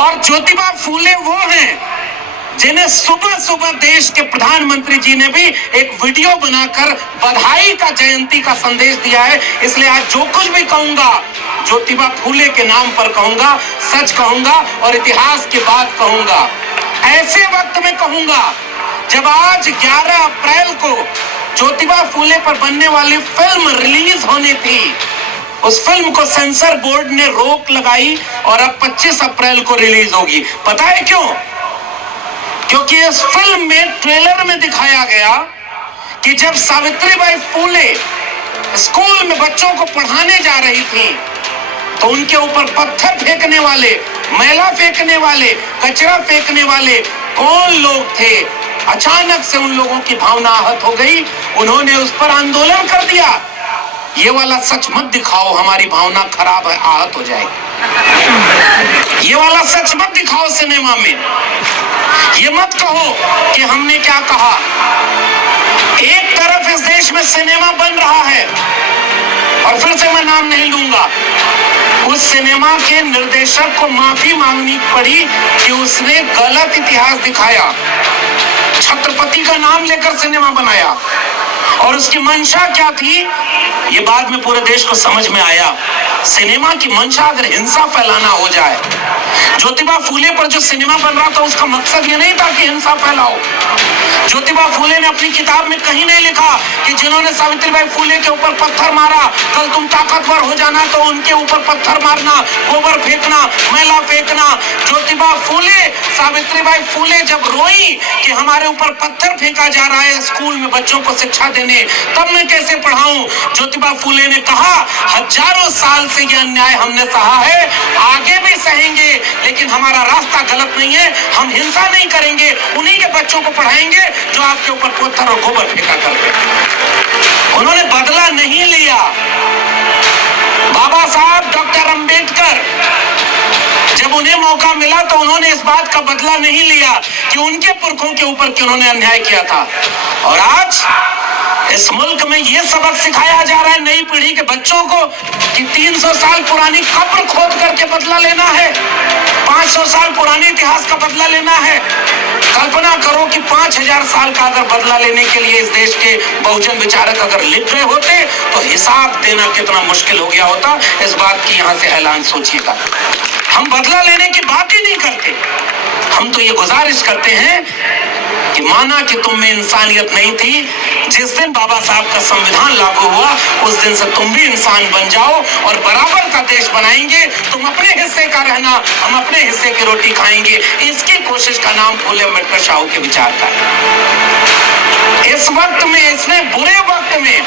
और ज्योतिबा फूले वो हैं जिन्हें सुबह सुबह देश के प्रधानमंत्री जी ने भी एक वीडियो बनाकर बधाई का, जयंती का संदेश दिया है। इसलिए आज जो कुछ भी कहूंगा ज्योतिबा फूले के नाम पर कहूंगा, सच कहूंगा और इतिहास की बात कहूंगा। ऐसे वक्त में कहूंगा जब आज 11 अप्रैल को ज्योतिबा फूले पर बनने वाली फिल्म रिलीज होनी थी, उस फिल्म को सेंसर बोर्ड ने रोक लगाई और अब 25 अप्रैल को रिलीज होगी। पता है क्यों? क्योंकि इस फिल्म में ट्रेलर में दिखाया गया कि जब सावित्रीबाई फूले स्कूल में बच्चों को पढ़ाने जा रही थी तो उनके ऊपर पत्थर फेंकने वाले, मैला फेंकने वाले, कचरा फेंकने वाले कौन लोग थे? अचानक से उन लोगों की भावना आहत हो गई, उन्होंने उस पर आंदोलन कर दिया। ये वाला सच मत दिखाओ, हमारी भावना खराब है, आहत हो जाएगी। ये वाला सच मत दिखाओ सिनेमा में। ये मत कहो कि हमने क्या कहा। एक तरफ इस देश में सिनेमा बन रहा है और फिर से मैं नाम नहीं लूंगा, उस सिनेमा के निर्देशक को माफी मांगनी पड़ी कि उसने गलत इतिहास दिखाया, छत्रपति का नाम लेकर सिनेमा बनाया। और उसकी मंशा क्या थी ये बाद में पूरे देश को समझ में आया। सिनेमा की मंशा अगर हिंसा फैलाना हो जाए, ज्योतिबा फूले पर जो सिनेमा बन रहा था उसका मकसद ये नहीं था कि हिंसा फैलाओ। ज्योतिबा फूले ने अपनी किताब में कहीं नहीं लिखा कि जिन्होंने सावित्रीबाई फूले के ऊपर पत्थर मारा, कल तुम ताकतवर हो जाना तो उनके ऊपर पत्थर मारना, गोबर फेंकना, मैला फेंकना। ज्योतिबा फूले, सावित्रीबाई फूले जब रोई कि हमारे ऊपर पत्थर फेंका जा रहा है स्कूल में बच्चों को शिक्षा देने, तब मैं कैसे पढ़ाऊं? ज्योतिबा फूले ने कहा हजारों साल से यह अन्याय हमने सहा है, आगे भी सहेंगे, लेकिन हमारा रास्ता गलत नहीं है, हम हिंसा नहीं करेंगे, उन्हीं के बच्चों को पढ़ाएंगे जो आपके ऊपर पत्थर और गोबर फेंका करते। उन्होंने बदला नहीं लिया। बाबा साहब डॉक्टर अंबेडकर जब उन्हें मौका मिला तो उन्होंने इस बात का बदला नहीं लिया कि उनके पुरखों के ऊपर उन्होंने अन्याय किया था। और आज इस मुल्क में यह सबक सिखाया जा रहा है नई पीढ़ी के बच्चों को कि 300 साल पुरानी कब्र खोद करके बदला लेना है, 500 साल पुराने इतिहास का बदला लेना है। कल्पना करो कि 5000 साल का अगर बदला लेने के लिए इस देश के बहुजन विचारक अगर लिख रहे होते तो हिसाब देना कितना मुश्किल हो गया होता। इस बात की यहां से ऐलान सोचिएगा। हम बदला लेने की बात ही नहीं करते, हम तो ये गुजारिश करते हैं कि माना कि तुम में इंसानियत नहीं थी, जिस दिन बाबा साहब का संविधान लागू हुआ उस दिन से तुम भी इंसान बन जाओ और बराबर का देश बनाएंगे। तुम अपने हिस्से का रहना, हम अपने हिस्से की रोटी खाएंगे। इसकी कोशिश का नाम फूले अम्बेडकर साहू के विचार का है। इस वक्त में, इसने बुरे वक्त में